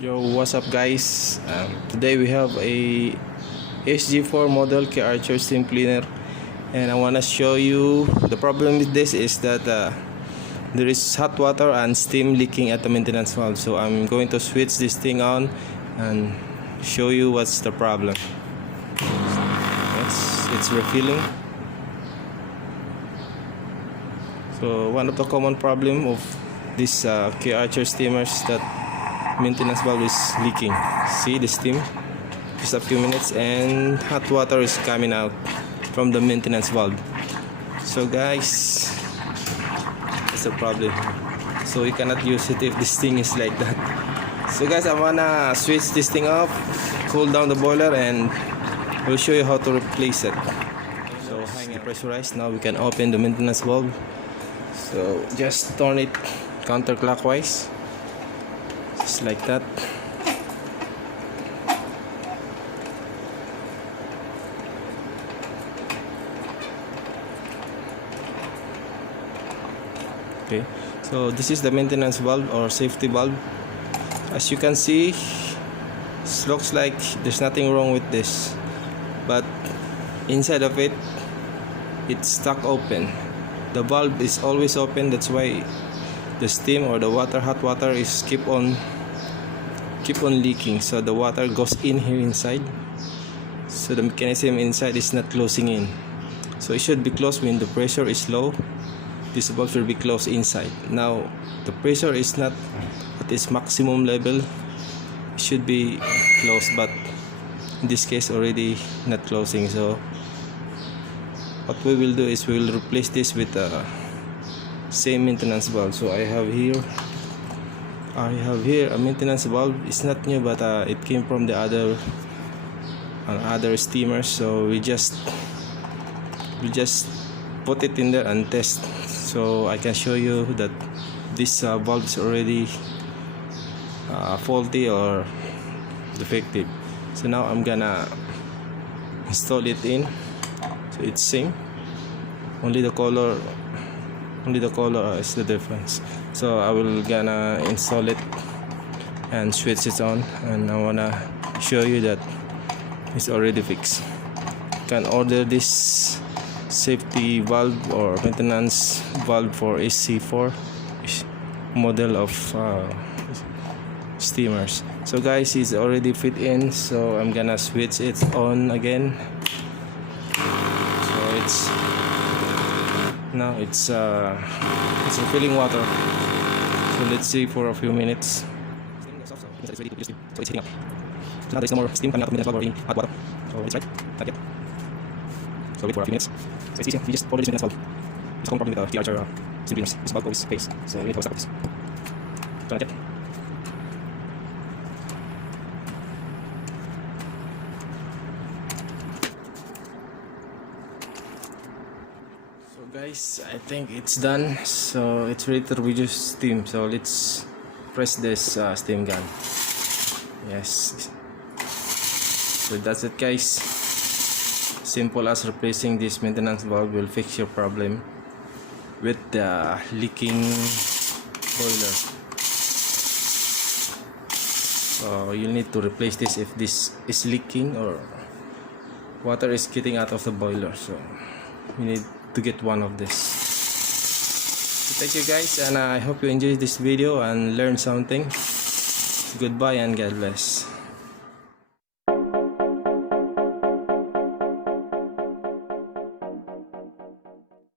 Yo, what's up guys? Today we have a SG4 model Karcher steam cleaner, and I want to show you the problem with this is that there is hot water and steam leaking at the maintenance valve. So I'm going to switch this thing on and show you what's the problem. It's refilling. So one of the common problem of these Karcher steamers that maintenance valve is leaking. See the steam, just a few minutes and hot water is coming out from the maintenance valve. So guys, that's the problem. So you cannot use it if this thing is like that. So guys, I wanna switch this thing off, cool down the boiler, and we'll show you how to replace it. So it's depressurized. Now we can open the maintenance valve. So just turn it counterclockwise, just like that. Okay, so this is the maintenance valve or safety valve. As you can see, it looks like there's nothing wrong with this, but inside of it, it's stuck open. The valve is always open, that's why the steam or the water, hot water, is keep on leaking. So the water goes in here inside, so the mechanism inside is not closing in. So it should be closed when the pressure is low. This valve should be closed inside. Now the pressure is not at its maximum level, it should be closed, but in this case already not closing. So what we will do is we will replace this with a same maintenance valve. So I have here a maintenance valve. It's not new, but it came from the other steamers. So we just put it in there and test, so I can show you that this valve is already faulty or defective. So now I'm gonna install it in. So it's same, only the color is the difference. So I will gonna install it and switch it on, and I wanna show you that it's already fixed. You can order this safety valve or maintenance valve for SC4 model of steamers. So guys, it's already fit in, so I'm gonna switch it on again. Now it's refilling water. So let's see for a few minutes. So it's ready to use steam. So it's heating up. So now there's no more steam coming out of the valve or in hot water. So it's right. Not yet. So wait for a few minutes. So it's easy. You just order this maintenance valve. It's a common problem with Karcher steam cleaners. This valve always fails. So we need to stop this. So not yet. Guys, I think it's done, so it's ready to reduce steam. So let's press this steam gun. Yes, so that's it guys. Simple as replacing this maintenance valve will fix your problem with the leaking boiler. So you need to replace this if this is leaking or water is getting out of the boiler. So you need to get one of this. So thank you guys, and I hope you enjoyed this video and learned something. Goodbye and God bless.